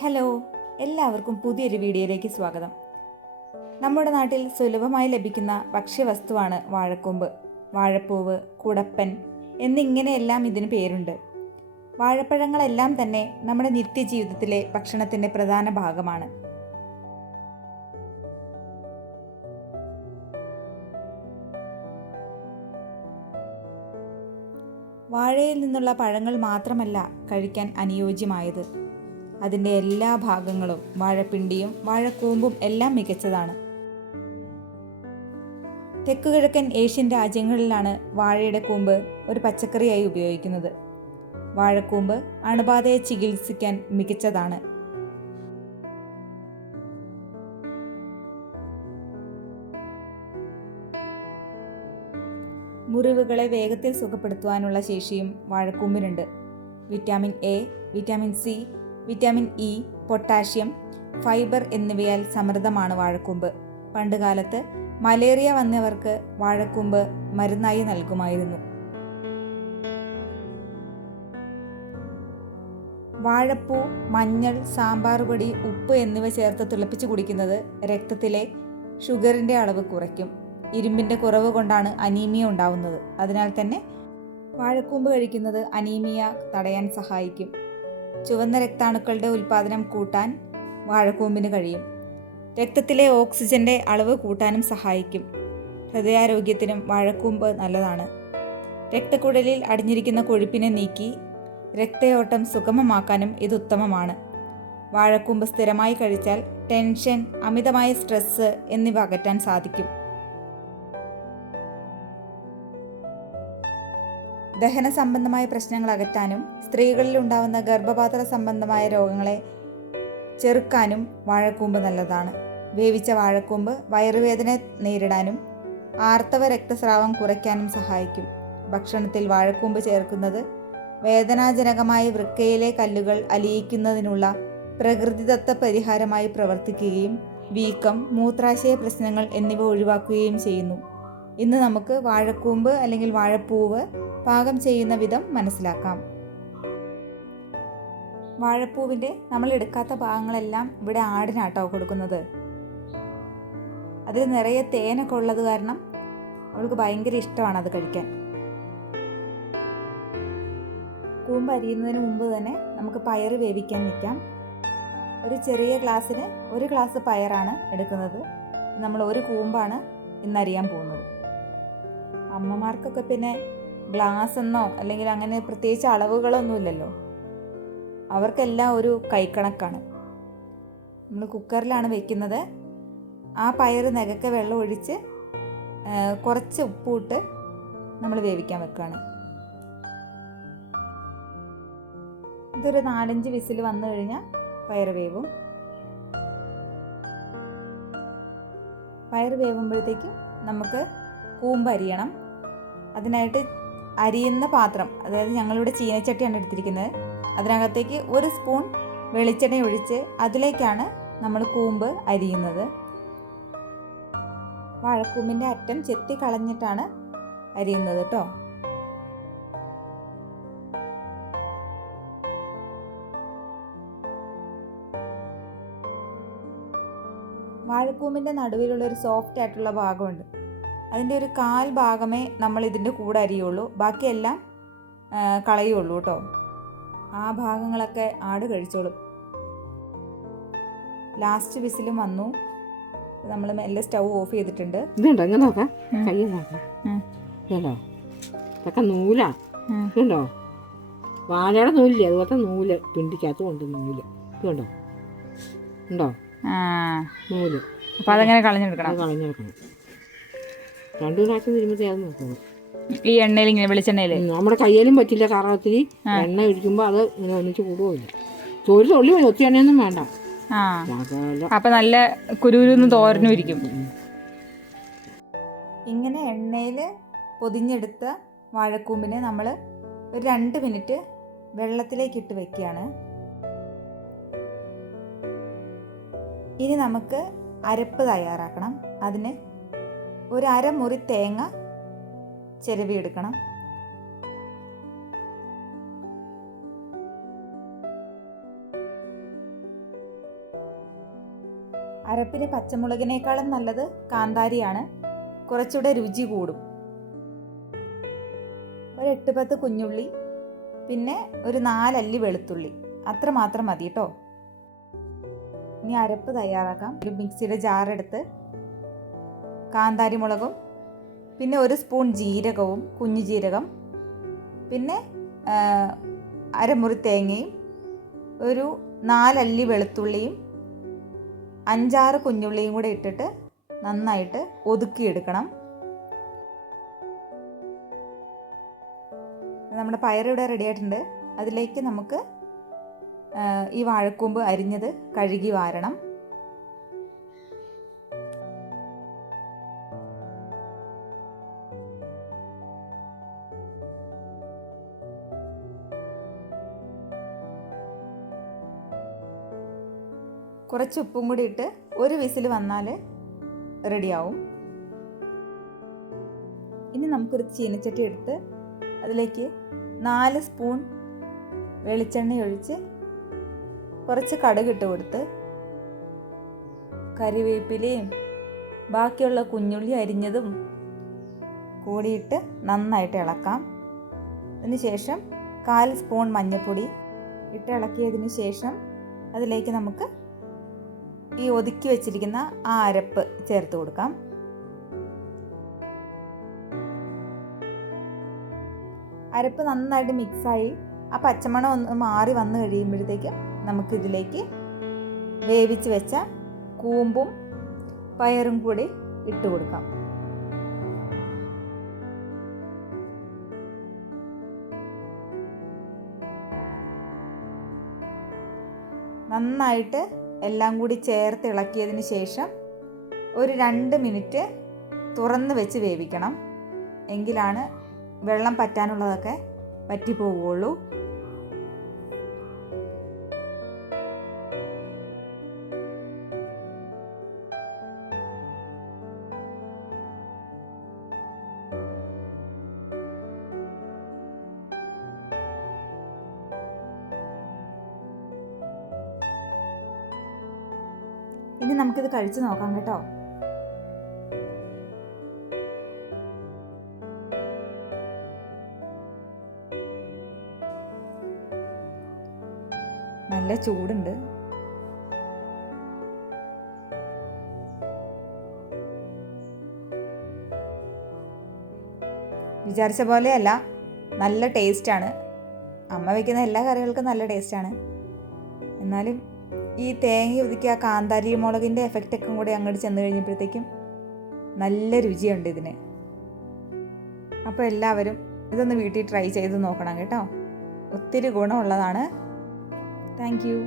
Hello, എല്ലാവർക്കും പുതിയൊരു വീഡിയോയിലേക്ക് സ്വാഗതം. നമ്മുടെ നാട്ടിൽ സുലഭമായി ലഭിക്കുന്ന ഭക്ഷ്യവസ്തുവാണ് വാഴക്കൂമ്പ്, വാഴപ്പൂവ്, കുടപ്പൻ എന്നിങ്ങനെയെല്ലാം ഇതിന് പേരുണ്ട്. വാഴപ്പഴങ്ങളെല്ലാം തന്നെ നമ്മുടെ നിത്യജീവിതത്തിലെ ഭക്ഷണത്തിൻ്റെ പ്രധാന ഭാഗമാണ്. വാഴയിൽ നിന്നുള്ള പഴങ്ങൾ മാത്രമല്ല കഴിക്കാൻ അനുയോജ്യമായത്, അതിൻ്റെ എല്ലാ ഭാഗങ്ങളും, വാഴപ്പിണ്ടിയും വാഴക്കൂമ്പും എല്ലാം മികച്ചതാണ്. തെക്കുകിഴക്കൻ ഏഷ്യൻ രാജ്യങ്ങളിലാണ് വാഴയുടെ കൂമ്പ് ഒരു പച്ചക്കറിയായി ഉപയോഗിക്കുന്നത്. വാഴക്കൂമ്പ് അണുബാധയെ ചികിത്സിക്കാൻ മികച്ചതാണ്. മുറിവുകളെ വേഗത്തിൽ സുഖപ്പെടുത്തുവാനുള്ള ശേഷിയും വാഴക്കൂമ്പിനുണ്ട്. Vitamin A, vitamin C, vitamin E, potassium, fibre എന്നിവയാൽ സമൃദ്ധമാണ് വാഴക്കൂമ്പ്. പണ്ടുകാലത്ത് മലേറിയ വന്നവർക്ക് വാഴക്കൂമ്പ് മരുന്നായി നൽകുമായിരുന്നു. വാഴപ്പൂ, മഞ്ഞൾ, സാമ്പാർ പൊടി, ഉപ്പ് എന്നിവ ചേർത്ത് തിളപ്പിച്ച് കുടിക്കുന്നത് രക്തത്തിലെ ഷുഗറിൻ്റെ അളവ് കുറയ്ക്കും. ഇരുമ്പിൻ്റെ കുറവ് കൊണ്ടാണ് അനീമിയ ഉണ്ടാവുന്നത്. അതിനാൽ തന്നെ വാഴക്കൂമ്പ് കഴിക്കുന്നത് അനീമിയ തടയാൻ സഹായിക്കും. ചുവന്ന രക്താണുക്കളുടെ ഉൽപ്പാദനം കൂട്ടാൻ വാഴക്കൂമ്പിന് കഴിയും. രക്തത്തിലെ ഓക്സിജന്റെ അളവ് കൂട്ടാനും സഹായിക്കും. ഹൃദയാരോഗ്യത്തിനും വാഴക്കൂമ്പ് നല്ലതാണ്. രക്തക്കുഴലിൽ അടിഞ്ഞിരിക്കുന്ന കൊഴുപ്പിനെ നീക്കി രക്തയോട്ടം സുഗമമാക്കാനും ഇത് ഉത്തമമാണ്. വാഴക്കൂമ്പ് സ്ഥിരമായി കഴിച്ചാൽ ടെൻഷൻ, അമിതമായ സ്ട്രെസ് എന്നിവ അകറ്റാൻ സാധിക്കും. ദഹന സംബന്ധമായ പ്രശ്നങ്ങൾ അകറ്റാനും സ്ത്രീകളിൽ ഉണ്ടാകുന്ന ഗർഭപാത്ര സംബന്ധമായ രോഗങ്ങളെ ചെറുക്കാനും വാഴക്കൂമ്പ് നല്ലതാണ്. വേവിച്ച വാഴക്കൂമ്പ് വയറുവേദന നേരിടാനും ആർത്തവ രക്തസ്രാവം കുറയ്ക്കാനും സഹായിക്കും. ഭക്ഷണത്തിൽ വാഴക്കൂമ്പ് ചേർക്കുന്നത് വേദനാജനകമായ വൃക്കയിലെ കല്ലുകൾ അലിയിക്കുന്നതിനുള്ള പ്രകൃതിദത്ത പരിഹാരമായി പ്രവർത്തിക്കുകയും വീക്കം, മൂത്രാശയ പ്രശ്നങ്ങൾ എന്നിവ ഒഴിവാക്കുകയും ചെയ്യുന്നു. ഇന്ന് നമുക്ക് വാഴക്കൂമ്പ് അല്ലെങ്കിൽ വാഴപ്പൂവ് പാകം ചെയ്യുന്ന വിധം മനസ്സിലാക്കാം. വാഴപ്പൂവിൻ്റെ നമ്മൾ എടുക്കാത്ത ഭാഗങ്ങളെല്ലാം ഇവിടെ ആടിനാട്ടോ കൊടുക്കുന്നത്. അതിൽ നിറയെ തേനൊക്കെ ഉള്ളത് കാരണം അവൾക്ക് ഭയങ്കര ഇഷ്ടമാണ് അത് കഴിക്കാൻ. കൂമ്പ് അരിയുന്നതിന് മുമ്പ് തന്നെ നമുക്ക് പയറ് വേവിക്കാൻ വെക്കാം. ഒരു ചെറിയ ഗ്ലാസ്സിന് 1 ഗ്ലാസ് പയറാണ് എടുക്കുന്നത്. നമ്മൾ 1 കൂമ്പാണ് ഇന്ന് അരിയാൻ പോകുന്നത്. അമ്മമാർക്കൊക്കെ പിന്നെ ഗ്ലാസ് എന്നോ അല്ലെങ്കിൽ അങ്ങനെ പ്രത്യേകിച്ച് അളവുകളൊന്നുമില്ലല്ലോ. അവർക്കെല്ലാം ഒരു കൈക്കണക്കാണ്. നമ്മൾ കുക്കറിലാണ് വെക്കുന്നത്. ആ പയറ് നികക്കെ വെള്ളം ഒഴിച്ച് കുറച്ച് ഉപ്പിട്ട് നമ്മൾ വേവിക്കാൻ വെക്കുകയാണ്. ഇതൊരു 4-5 വിസിൽ വന്നു കഴിഞ്ഞാൽ പയറ് വേവും. പയറ് വേവുമ്പോഴത്തേക്കും നമുക്ക് കൂമ്പ് അരിയണം. അതിനായിട്ട് അരിയുന്ന പാത്രം, അതായത് ഞങ്ങളിവിടെ ചീനച്ചട്ടിയാണ് എടുത്തിരിക്കുന്നത്. അതിനകത്തേക്ക് 1 സ്പൂൺ വെളിച്ചെണ്ണ ഒഴിച്ച് അതിലേക്കാണ് നമ്മൾ കൂമ്പ് അരിയുന്നത്. വാഴക്കൂമ്പിൻ്റെ അറ്റം ചെത്തി കളഞ്ഞിട്ടാണ് അരിയുന്നത് കേട്ടോ. വാഴക്കൂമ്പിൻ്റെ നടുവിലുള്ളൊരു സോഫ്റ്റ് ആയിട്ടുള്ള ഭാഗമുണ്ട്. അതിൻ്റെ ഒരു 1/4 ഭാഗമേ നമ്മൾ ഇതിൻ്റെ കൂടെ അരിയുള്ളൂ. ബാക്കിയെല്ലാം കളയുള്ളൂ കേട്ടോ. ആ ഭാഗങ്ങളൊക്കെ ആട് കഴിച്ചോളും. ലാസ്റ്റ് വിസിലും വന്നു. നമ്മൾ മെല്ലെ സ്റ്റൗ ഓഫ് ചെയ്തിട്ടുണ്ട്. ഇതുണ്ടോ ഇങ്ങനെ നോക്കാം, കൈ നോക്കാം. ഇതുണ്ടോ, ഇതൊക്കെ നൂലാ. ഇതുണ്ടോ, വാഴയുടെ നൂലില്ലേ, അതുപോലത്തെ നൂല് പിണ്ടിക്കകത്ത് കൊണ്ട് നൂല്. ഇതുണ്ടോ, ഉണ്ടോ നൂല്. അപ്പം അതങ്ങനെ കളഞ്ഞെടുക്കണം. 2 പ്രാവശ്യം തിരുമ്പത്തേന്ന് നോക്കണം. ഈ എണ്ണയിൽ ഇങ്ങനെ വെളിച്ചെണ്ണയിൽ നമ്മുടെ കയ്യിലും പറ്റില്ല. കാരണം ഒത്തിരി എണ്ണ ഒഴിക്കുമ്പോൾ അത് ഇങ്ങനെ ഒന്നിച്ച് കൂടുകയില്ല. ഒരു തുള്ളി ഒത്തിരി എണ്ണയൊന്നും വേണ്ട. അപ്പം നല്ല കുരുന്ന് തോരനും ഇരിക്കും. ഇങ്ങനെ എണ്ണയിൽ പൊതിഞ്ഞെടുത്ത വാഴക്കൂമ്പിനെ നമ്മൾ ഒരു 2 മിനിറ്റ് വെള്ളത്തിലേക്ക് ഇട്ട് വെക്കുകയാണ്. ഇനി നമുക്ക് അരപ്പ് തയ്യാറാക്കണം. അതിന് ഒരു 1/2 മുറി തേങ്ങ ചിരവിയെടുക്കണം. അരപ്പിന് പച്ചമുളകിനേക്കാളും നല്ലത് കാന്താരിയാണ്, കുറച്ചുകൂടെ രുചി കൂടും. ഒരു 8-10 കുഞ്ഞുള്ളി, പിന്നെ ഒരു 4 അല്ലി വെളുത്തുള്ളി, അത്ര മാത്രം മതി കേട്ടോ. ഇനി അരപ്പ് തയ്യാറാക്കാം. ഒരു മിക്സിയുടെ ജാറെടുത്ത് കാന്താരി മുളകും, പിന്നെ 1 സ്പൂൺ ജീരകവും, കുഞ്ഞു ജീരകം, പിന്നെ അരമുറി തേങ്ങയും, ഒരു 4 അല്ലി വെളുത്തുള്ളിയും 5-6 കുഞ്ഞുള്ളിയും കൂടെ ഇട്ടിട്ട് നന്നായിട്ട് ഒതുക്കിയെടുക്കണം. നമ്മുടെ പയറിവിടെ റെഡി ആയിട്ടുണ്ട്. അതിലേക്ക് നമുക്ക് ഈ വാഴക്കൂമ്പ് അരിഞ്ഞത് കഴുകി വാരണം. കുറച്ച് ഉപ്പും കൂടി ഇട്ട് ഒരു വിസിൽ വന്നാൽ റെഡിയാവും. ഇനി നമുക്കൊരു ചീനച്ചട്ടി എടുത്ത് അതിലേക്ക് 4 സ്പൂൺ വെളിച്ചെണ്ണ ഒഴിച്ച് കുറച്ച് കടുക് ഇട്ട് കൊടുത്ത് കറിവേപ്പിലയും ബാക്കിയുള്ള കുഞ്ഞുള്ളി അരിഞ്ഞതും കൂടിയിട്ട് നന്നായിട്ട് ഇളക്കാം. അതിന് ശേഷം 1/4 സ്പൂൺ മഞ്ഞൾപ്പൊടി ഇട്ട് ഇളക്കിയതിന് ശേഷം അതിലേക്ക് നമുക്ക് ഈ ഒതുക്കി വെച്ചിരിക്കുന്ന ആ അരപ്പ് ചേർത്ത് കൊടുക്കാം. അരപ്പ് നന്നായിട്ട് മിക്സായി ആ പച്ചമണം ഒന്ന് മാറി വന്നു കഴിയുമ്പോഴത്തേക്കും നമുക്കിതിലേക്ക് വേവിച്ച് വെച്ച കൂമ്പും പയറും കൂടി ഇട്ട് കൊടുക്കാം. നന്നായിട്ട് എല്ലാം കൂടി ചേർത്ത് ഇളക്കിയതിന് ശേഷം ഒരു 2 മിനിറ്റ് തുറന്ന് വെച്ച് വേവിക്കണം. എങ്കിലാണ് വെള്ളം പറ്റാനുള്ളതൊക്കെ വറ്റിപ്പോവുകയുള്ളൂ. ഇനി നമുക്കിത് കഴിച്ച് നോക്കാം കേട്ടോ. നല്ല ചൂടുണ്ട്. വിചാരിച്ച പോലെയല്ല, നല്ല ടേസ്റ്റാണ്. അമ്മ വയ്ക്കുന്ന എല്ലാ കറികൾക്കും നല്ല ടേസ്റ്റാണ്. എന്നാലും ഈ തേങ്ങ ഒതുക്കി ആ കാന്താരി മുളകിൻ്റെ എഫക്റ്റൊക്കെ കൂടി അങ്ങോട്ട് ചെന്ന് കഴിഞ്ഞപ്പോഴത്തേക്കും നല്ല രുചിയുണ്ട് ഇതിന്. അപ്പോൾ എല്ലാവരും ഇതൊന്ന് വീട്ടിൽ ട്രൈ ചെയ്ത് നോക്കണം കേട്ടോ. ഒത്തിരി ഗുണമുള്ളതാണ്. Thank you.